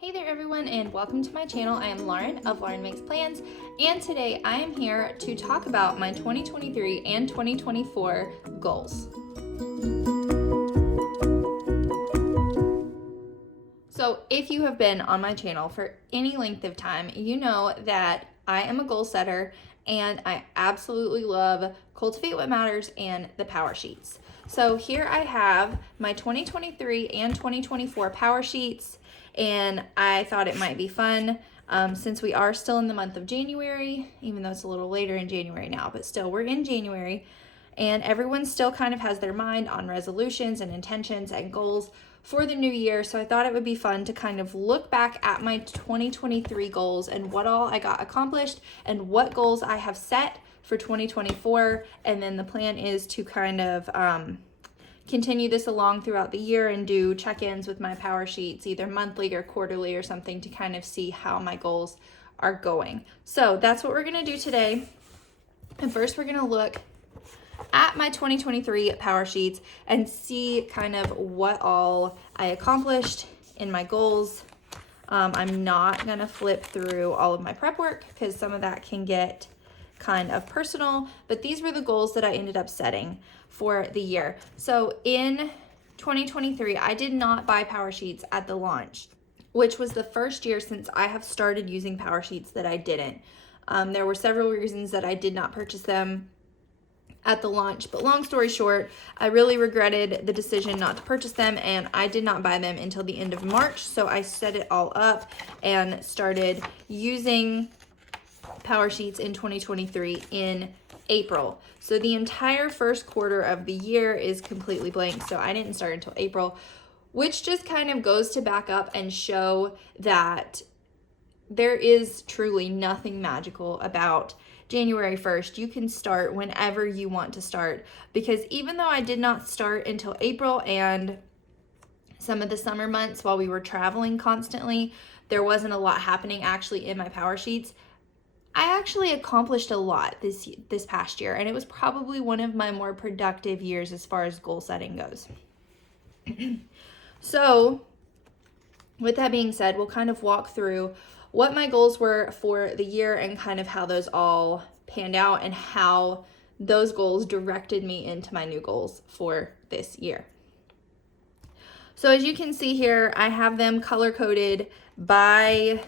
Hey there everyone, and welcome to my channel. I am Lauren of Lauren Makes Plans, and today I am here to talk about my 2023 and 2024 goals. So if you have been on my channel for any length of time, you know that I am a goal setter and I absolutely love Cultivate What Matters and the Powersheets. So here I have my 2023 and 2024 Powersheets, and I thought it might be fun since we are still in the month of January, even though it's a little later in January now, but still we're in January, and everyone still kind of has their mind on resolutions and intentions and goals for the new year. So I thought it would be fun to kind of look back at my 2023 goals and what all I got accomplished and what goals I have set for 2024. And then the plan is to kind of continue this along throughout the year and do check-ins with my Powersheets, either monthly or quarterly or something, to kind of see how my goals are going. So that's what we're gonna do today. And first we're gonna look at my 2023 Powersheets and see kind of what all I accomplished in my goals. I'm not gonna flip through all of my prep work because some of that can get kind of personal, but these were the goals that I ended up setting for the year. So in 2023, I did not buy Powersheets at the launch, which was the first year since I have started using Powersheets that I didn't. There were several reasons that I did not purchase them at the launch, but long story short, I really regretted the decision not to purchase them, and I did not buy them until the end of March. So I set it all up and started using Powersheets in 2023 in April. So the entire first quarter of the year is completely blank. So I didn't start until April, which just kind of goes to back up and show that there is truly nothing magical about January 1st. You can start whenever you want to start, because even though I did not start until April and some of the summer months while we were traveling constantly, there wasn't a lot happening actually in my Powersheets. I actually accomplished a lot this past year, and it was probably one of my more productive years as far as goal setting goes. So with that being said, we'll kind of walk through what my goals were for the year and kind of how those all panned out and how those goals directed me into my new goals for this year. So as you can see here, I have them color-coded by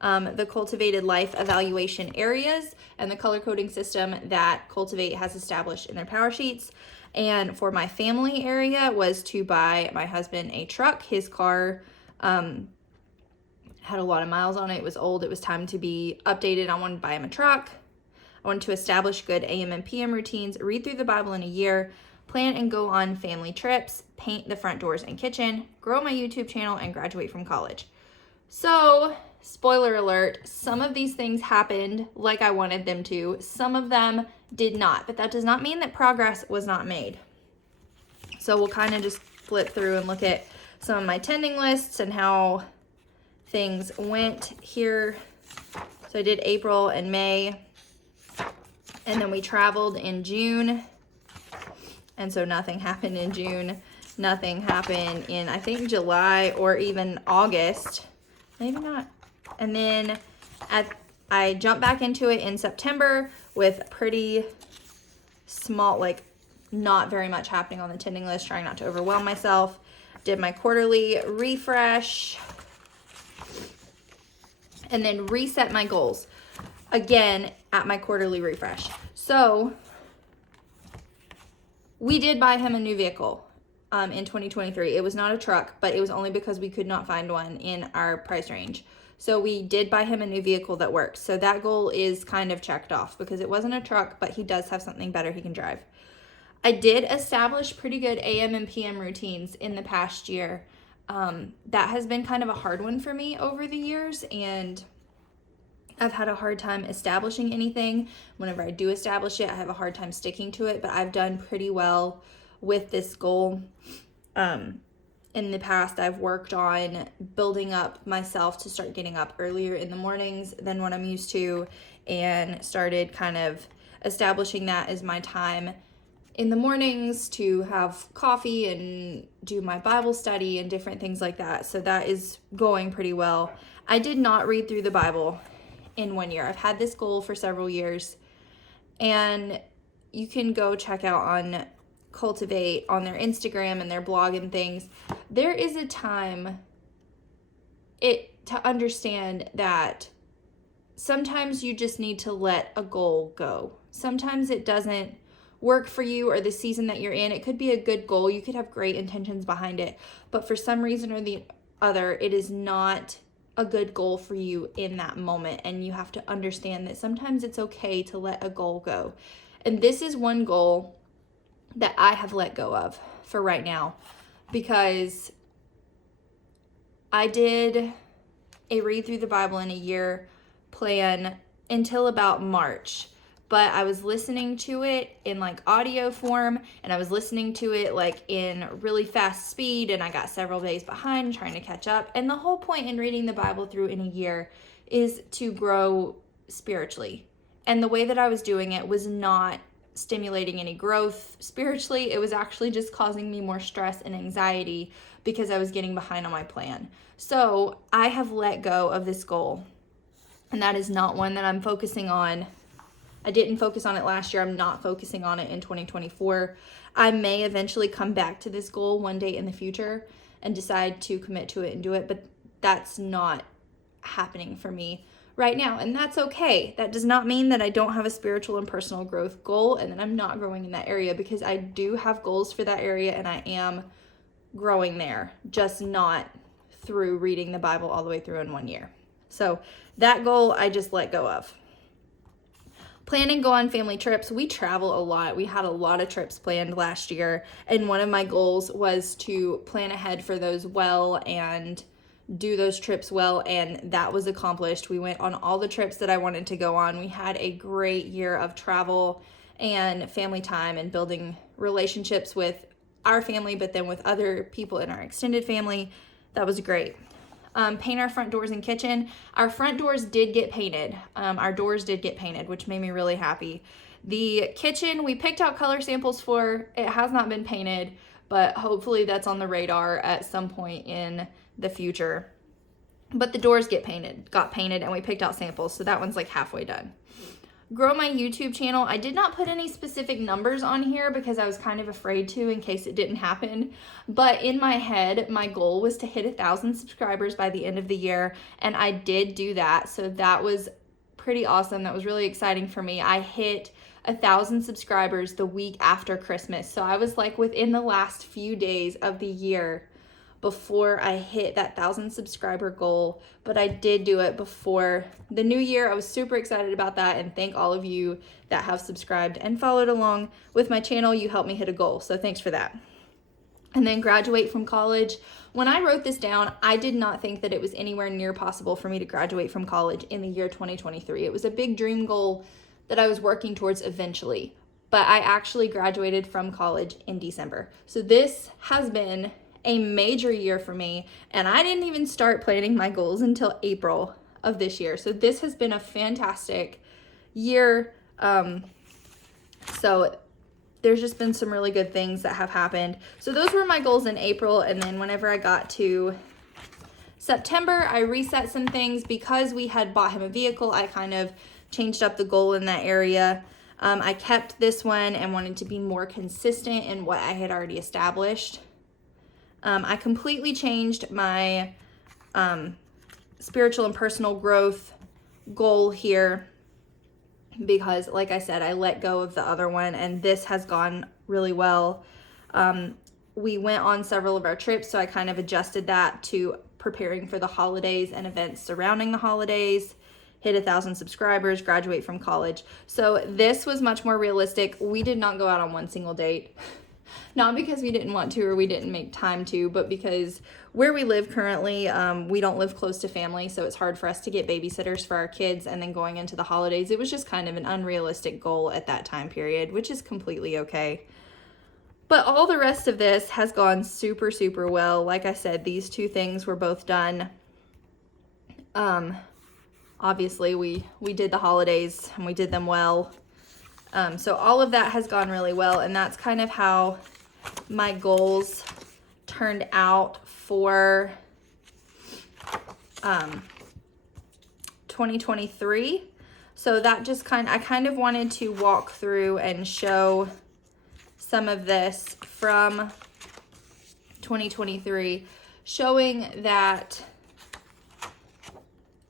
the Cultivated Life evaluation areas and the color coding system that Cultivate has established in their Powersheets. And for my family area was to buy my husband a truck. His car had a lot of miles on it. It was old. It was time to be updated. I wanted to buy him a truck. I wanted to establish good AM and PM routines, read through the Bible in a year, plan and go on family trips, paint the front doors and kitchen, grow my YouTube channel, and graduate from college. So, spoiler alert, some of these things happened like I wanted them to. Some of them did not, but that does not mean that progress was not made. So we'll kind of just flip through and look at some of my tending lists and how things went here. So I did April and May, and then we traveled in June. And so nothing happened in June. Nothing happened in, I think, July or even August. Maybe not. And then I jumped back into it in September with pretty small, like not very much happening on the tending list, trying not to overwhelm myself. Did my quarterly refresh and then reset my goals again at my quarterly refresh. So we did buy him a new vehicle in 2023. It was not a truck, but it was only because we could not find one in our price range. So we did buy him a new vehicle that works. So that goal is kind of checked off because it wasn't a truck, but he does have something better he can drive. I did establish pretty good AM and PM routines in the past year. That has been kind of a hard one for me over the years, and I've had a hard time establishing anything. Whenever I do establish it, I have a hard time sticking to it, but I've done pretty well with this goal. In the past, I've worked on building up myself to start getting up earlier in the mornings than what I'm used to, and started kind of establishing that as my time in the mornings to have coffee and do my Bible study and different things like that. So that is going pretty well. I did not read through the Bible in 1 year. I've had this goal for several years, and you can go check out on Cultivate on their Instagram and their blog and things. There is a time to understand that sometimes you just need to let a goal go. Sometimes it doesn't work for you or the season that you're in. It could be a good goal. You could have great intentions behind it, but for some reason or the other, it is not a good goal for you in that moment. And you have to understand that sometimes it's okay to let a goal go. And this is one goal that I have let go of for right now, because I did a read through the Bible in a year plan until about March. But I was listening to it in like audio form, and I was listening to it like in really fast speed, and I got several days behind trying to catch up. And the whole point in reading the Bible through in a year is to grow spiritually. And the way that I was doing it was not stimulating any growth spiritually. It was actually just causing me more stress and anxiety because I was getting behind on my plan. So I have let go of this goal, and that is not one that I'm focusing on. I didn't focus on it last year. I'm not focusing on it in 2024. I may eventually come back to this goal one day in the future and decide to commit to it and do it, but that's not happening for me right now, and that's okay. That does not mean that I don't have a spiritual and personal growth goal and that I'm not growing in that area, because I do have goals for that area and I am growing there, just not through reading the Bible all the way through in 1 year. So that goal I just let go of. Plan and go on family trips. We travel a lot. We had a lot of trips planned last year, and one of my goals was to plan ahead for those well and do those trips well, and that was accomplished. We went on all the trips that I wanted to go on. We had a great year of travel and family time and building relationships with our family, but then with other people in our extended family. That was great. Paint our front doors and kitchen. Our front doors did get painted. Our doors did get painted, which made me really happy. The kitchen, we picked out color samples for. It has not been painted, but hopefully that's on the radar at some point in the future. But the doors got painted, and we picked out samples, so that one's like halfway done. Grow my YouTube channel. I did not put any specific numbers on here because I was kind of afraid to in case it didn't happen. But in my head, my goal was to hit 1,000 subscribers by the end of the year, and I did do that. So that was pretty awesome. That was really exciting for me. I hit 1,000 subscribers the week after Christmas. So I was like within the last few days of the year before I hit that 1,000 subscriber goal, but I did do it before the new year. I was super excited about that, and thank all of you that have subscribed and followed along with my channel. You helped me hit a goal, so thanks for that. And then graduate from college. When I wrote this down, I did not think that it was anywhere near possible for me to graduate from college in the year 2023. It was a big dream goal that I was working towards eventually, but I actually graduated from college in December. So this has been a major year for me, and I didn't even start planning my goals until April of this year. So this has been a fantastic year. So there's just been some really good things that have happened. So those were my goals in April, and then whenever I got to September, I reset some things because we had bought him a vehicle. I kind of changed up the goal in that area. I kept this one and wanted to be more consistent in what I had already established. I completely changed my spiritual and personal growth goal here because, like I said, I let go of the other one, and this has gone really well. We went on several of our trips, so I kind of adjusted that to preparing for the holidays and events surrounding the holidays. Hit 1,000 subscribers, graduate from college. So this was much more realistic. We did not go out on one single date. Not because we didn't want to or we didn't make time to, but because where we live currently, we don't live close to family, so it's hard for us to get babysitters for our kids. And then going into the holidays, it was just kind of an unrealistic goal at that time period, which is completely okay. But all the rest of this has gone super, super well. Like I said, these two things were both done. Obviously, we did the holidays and we did them well. So all of that has gone really well, and that's kind of how my goals turned out for 2023. So that just I kind of wanted to walk through and show some of this from 2023, showing that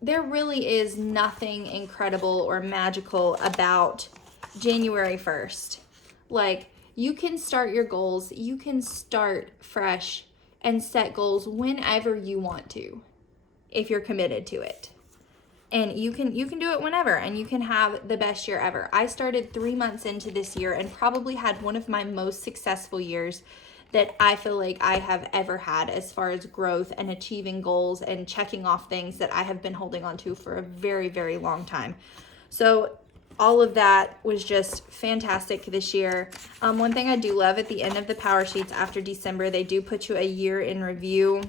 there really is nothing incredible or magical about January 1st. Like, you can start your goals, you can start fresh and set goals whenever you want to, if you're committed to it. And you can do it whenever, and you can have the best year ever. I started 3 months into this year and probably had one of my most successful years that I feel like I have ever had as far as growth and achieving goals and checking off things that I have been holding on to for a very, very long time. So all of that was just fantastic this year. One thing I do love at the end of the Powersheets after December, they do put you a year in review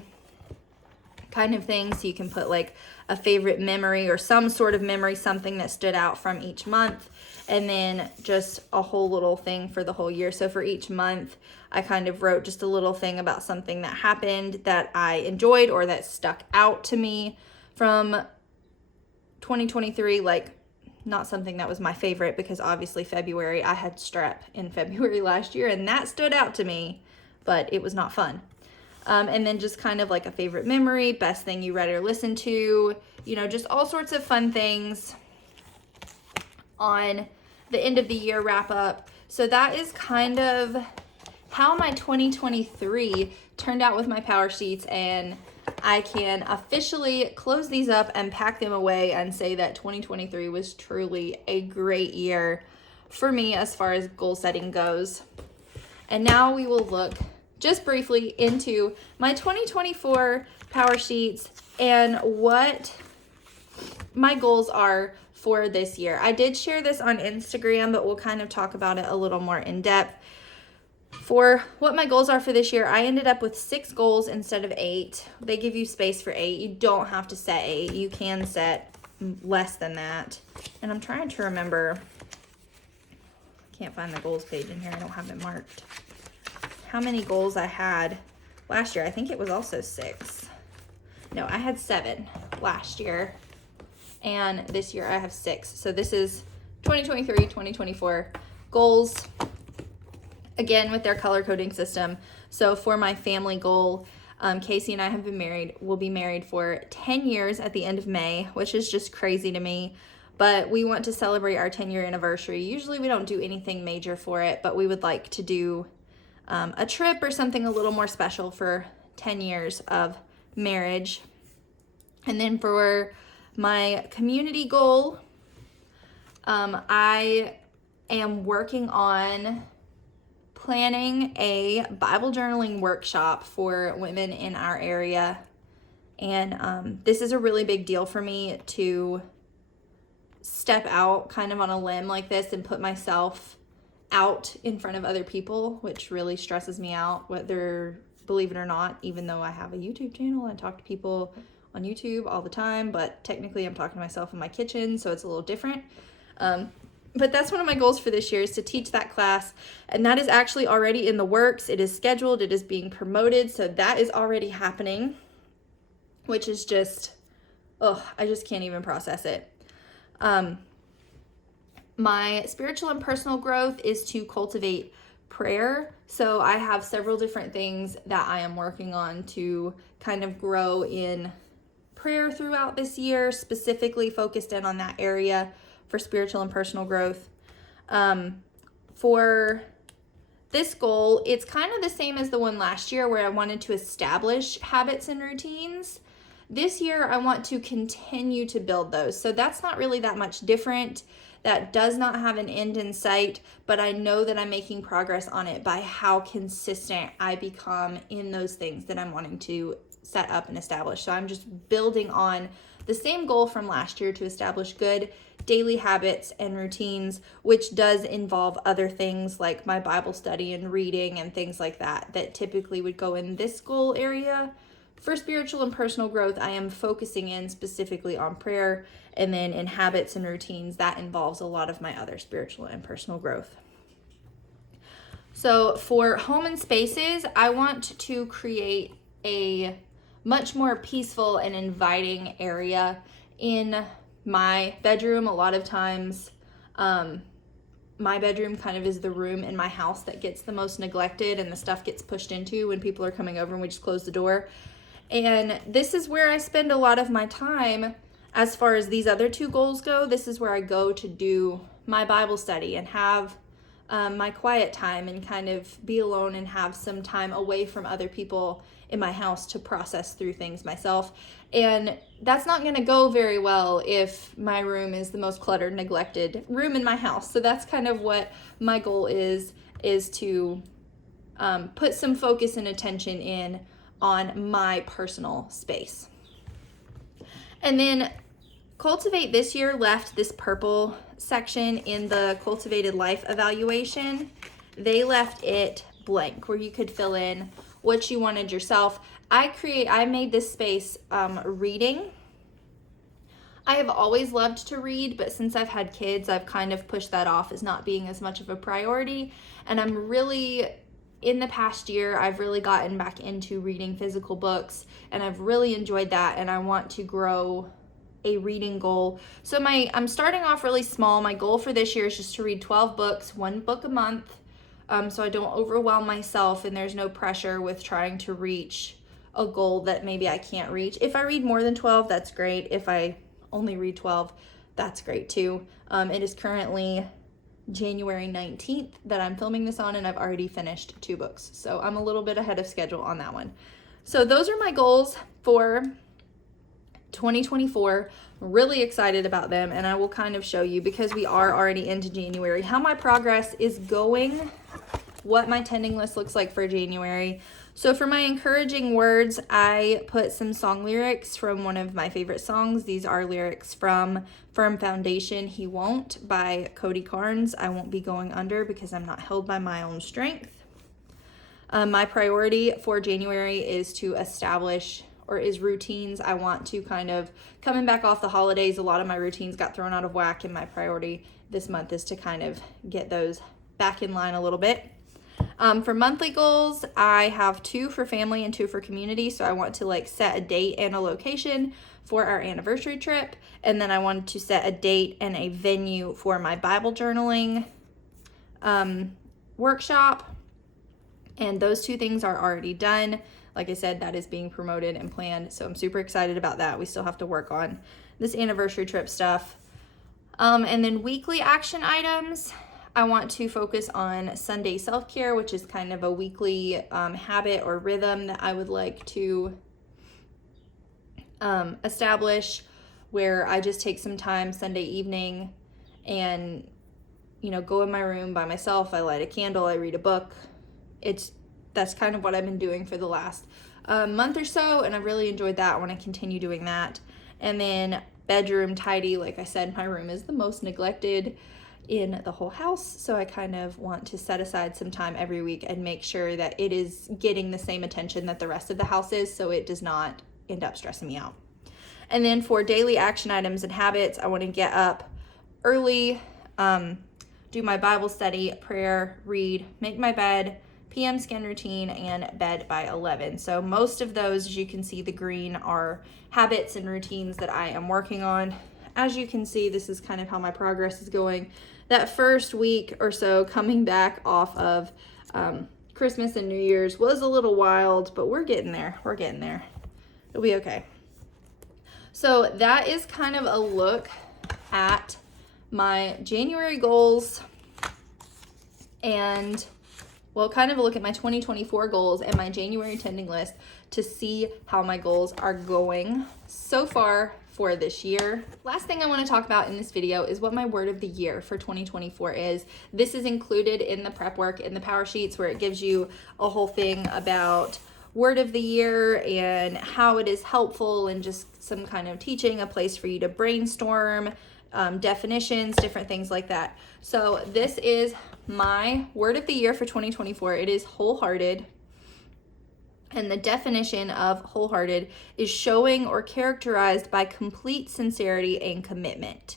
kind of thing. So you can put like a favorite memory or some sort of memory, something that stood out from each month, and then just a whole little thing for the whole year. So for each month, I kind of wrote just a little thing about something that happened that I enjoyed or that stuck out to me from 2023, like not something that was my favorite, because obviously February, I had strep in February last year and that stood out to me, but it was not fun. And then just kind of like a favorite memory, best thing you read or listened to, you know, just all sorts of fun things on the end of the year wrap up. So that is kind of how my 2023 turned out with my Powersheets, and I can officially close these up and pack them away and say that 2023 was truly a great year for me as far as goal setting goes. And now we will look just briefly into my 2024 Powersheets and what my goals are for this year. I did share this on Instagram, but we'll kind of talk about it a little more in depth. For what my goals are for this year, I ended up with 6 goals instead of 8. They give you space for 8. You don't have to set 8. You can set less than that. And I'm trying to remember. Can't find the goals page in here. I don't have it marked. How many goals I had last year. I think it was also 6. No, I had 7 last year. And this year I have 6. So this is 2023, 2024 goals. Again, with their color coding system. So for my family goal, Casey and I have been married. We'll be married for 10 years at the end of May, which is just crazy to me. But we want to celebrate our 10-year anniversary. Usually we don't do anything major for it, but we would like to do a trip or something a little more special for 10 years of marriage. And then for my community goal, I am working on planning a Bible journaling workshop for women in our area. And this is a really big deal for me to step out kind of on a limb like this and put myself out in front of other people, which really stresses me out, whether, believe it or not, even though I have a YouTube channel and talk to people on YouTube all the time, but technically I'm talking to myself in my kitchen, so it's a little different. But that's one of my goals for this year, is to teach that class, and that is actually already in the works. It is scheduled, it is being promoted, so that is already happening, which is just, I just can't even process it. My spiritual and personal growth is to cultivate prayer. So I have several different things that I am working on to kind of grow in prayer throughout this year, specifically focused in on that area for spiritual and personal growth. For this goal, it's kind of the same as the one last year where I wanted to establish habits and routines. This year, I want to continue to build those. So that's not really that much different. That does not have an end in sight, but I know that I'm making progress on it by how consistent I become in those things that I'm wanting to set up and establish. So I'm just building on the same goal from last year to establish good daily habits and routines, which does involve other things like my Bible study and reading and things like that, that typically would go in this goal area, for spiritual and personal growth, I am focusing in specifically on prayer, and then in habits and routines, that involves a lot of my other spiritual and personal growth. So for home and spaces, I want to create a much more peaceful and inviting area in my bedroom. A lot of times, my bedroom kind of is the room in my house that gets the most neglected and the stuff gets pushed into when people are coming over and we just close the door. And this is where I spend a lot of my time. As far as these other two goals go, this is where I go to do my Bible study and have my quiet time and kind of be alone and have some time away from other people in my house to process through things myself. And that's not going to go very well if my room is the most cluttered, neglected room in my house. So that's kind of what my goal is to put some focus and attention in on my personal space. And then Cultivate this year left this purple section in the Cultivated Life evaluation. They left it blank where you could fill in what you wanted yourself. I made this space reading. I have always loved to read, but since I've had kids, I've kind of pushed that off as not being as much of a priority. And I'm really, in the past year, I've really gotten back into reading physical books, and I've really enjoyed that, and I want to grow a reading goal. So I'm starting off really small. My goal for this year is just to read 12 books, 1 book a month, so I don't overwhelm myself and there's no pressure with trying to reach a goal that maybe I can't reach. If I read more than 12, that's great. If I only read 12, that's great too. It is currently January 19th that I'm filming this on, and I've already finished 2 books. So I'm a little bit ahead of schedule on that one. So those are my goals for 2024. Really excited about them, and I will kind of show you, because we are already into January, how my progress is going, what my tending list looks like for January. So for my encouraging words, I put some song lyrics from one of my favorite songs. These are lyrics from Firm Foundation, He Won't by Cody Carnes. I won't be going under because I'm not held by my own strength. My priority for January is to establish routines. I want to kind of, coming back off the holidays, a lot of my routines got thrown out of whack, and my priority this month is to kind of get those back in line a little bit. For monthly goals, I have 2 for family and 2 for community. So I want to set a date and a location for our anniversary trip. And then I wanted to set a date and a venue for my Bible journaling workshop. And those 2 things are already done. Like I said, that is being promoted and planned, so I'm super excited about that. We still have to work on this anniversary trip stuff. And then weekly action items, I want to focus on Sunday self-care, which is kind of a weekly habit or rhythm that I would like to establish, where I just take some time Sunday evening and, go in my room by myself. I light a candle, I read a book. That's kind of what I've been doing for the last month or so, and I've really enjoyed that. I want to continue doing that. And then bedroom tidy. Like I said, my room is the most neglected in the whole house, so I kind of want to set aside some time every week and make sure that it is getting the same attention that the rest of the house is, so it does not end up stressing me out. And then for daily action items and habits, I want to get up early, do my Bible study, prayer, read, make my bed, PM skin routine, and bed by 11. So most of those, as you can see, the green are habits and routines that I am working on. As you can see, this is kind of how my progress is going. That first week or so coming back off of Christmas and New Year's was a little wild, but we're getting there. We're getting there. It'll be okay. So that is kind of a look at my January goals and kind of a look at my 2024 goals and my January tending list to see how my goals are going so far for this year. Last thing I want to talk about in this video is what my word of the year for 2024 is. This is included in the prep work in the Powersheets, where it gives you a whole thing about word of the year and how it is helpful and just some kind of teaching, a place for you to brainstorm, definitions, different things like that. So this is my word of the year for 2024. It is wholehearted. And the definition of wholehearted is showing or characterized by complete sincerity and commitment.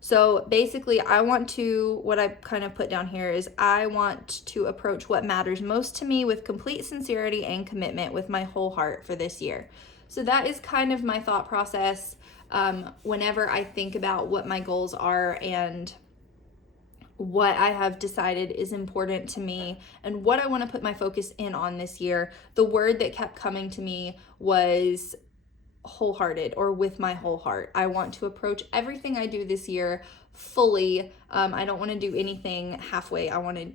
So basically, what I kind of put down here is I want to approach what matters most to me with complete sincerity and commitment with my whole heart for this year. So that is kind of my thought process whenever I think about what my goals are and what I have decided is important to me and what I want to put my focus in on this year. The word that kept coming to me was wholehearted, or with my whole heart. I want to approach everything I do this year fully. I don't want to do anything halfway. I want to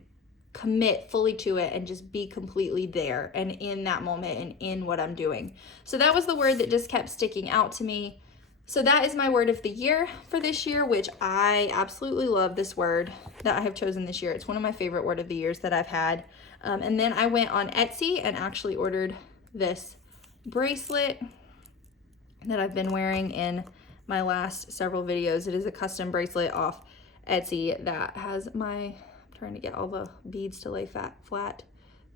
commit fully to it and just be completely there and in that moment and in what I'm doing. So that was the word that just kept sticking out to me. So that is my word of the year for this year, which I absolutely love this word that I have chosen this year. It's one of my favorite word of the years that I've had. And then I went on Etsy and actually ordered this bracelet that I've been wearing in my last several videos. It is a custom bracelet off Etsy that has I'm trying to get all the beads to lay flat.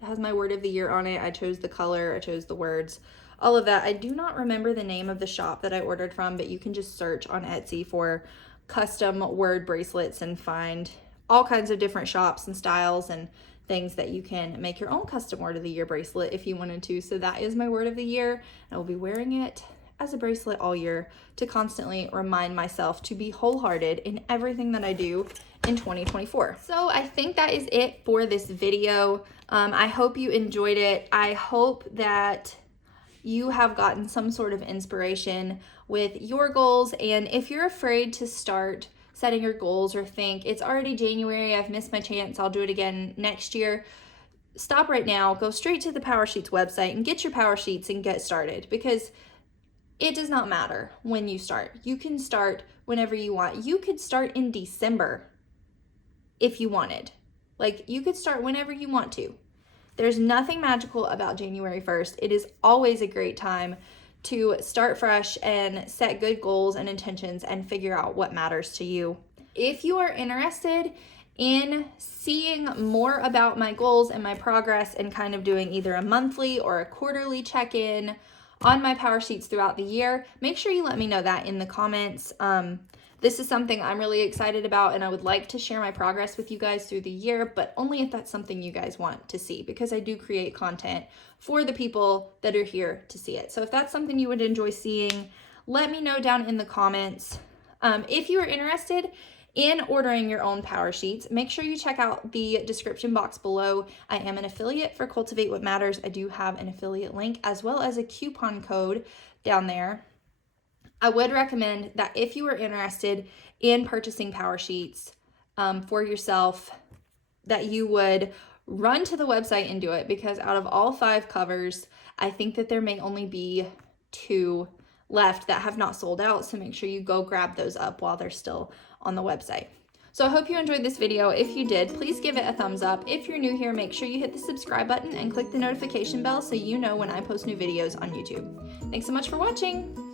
It has my word of the year on it. I chose the color, I chose the words, all of that. I do not remember the name of the shop that I ordered from, but you can just search on Etsy for custom word bracelets and find all kinds of different shops and styles and things that you can make your own custom word of the year bracelet if you wanted to. So that is my word of the year. I will be wearing it as a bracelet all year to constantly remind myself to be wholehearted in everything that I do in 2024. So I think that is it for this video. I hope you enjoyed it. I hope that you have gotten some sort of inspiration with your goals. And if you're afraid to start setting your goals or think it's already January, I've missed my chance, I'll do it again next year, stop right now, go straight to the Powersheets website and get your Powersheets and get started, because it does not matter when you start. You can start whenever you want. You could start in December if you wanted. Like, you could start whenever you want to. There's nothing magical about January 1st. It is always a great time to start fresh and set good goals and intentions and figure out what matters to you. If you are interested in seeing more about my goals and my progress and kind of doing either a monthly or a quarterly check-in on my Powersheets throughout the year, make sure you let me know that in the comments. This is something I'm really excited about, and I would like to share my progress with you guys through the year, but only if that's something you guys want to see, because I do create content for the people that are here to see it. So if that's something you would enjoy seeing, let me know down in the comments. If you are interested in ordering your own Powersheets, make sure you check out the description box below. I am an affiliate for Cultivate What Matters. I do have an affiliate link as well as a coupon code down there. I would recommend that if you are interested in purchasing Powersheets for yourself, that you would run to the website and do it, because out of all 5 covers, I think that there may only be 2 left that have not sold out. So make sure you go grab those up while they're still on the website. So I hope you enjoyed this video. If you did, please give it a thumbs up. If you're new here, make sure you hit the subscribe button and click the notification bell so you know when I post new videos on YouTube. Thanks so much for watching.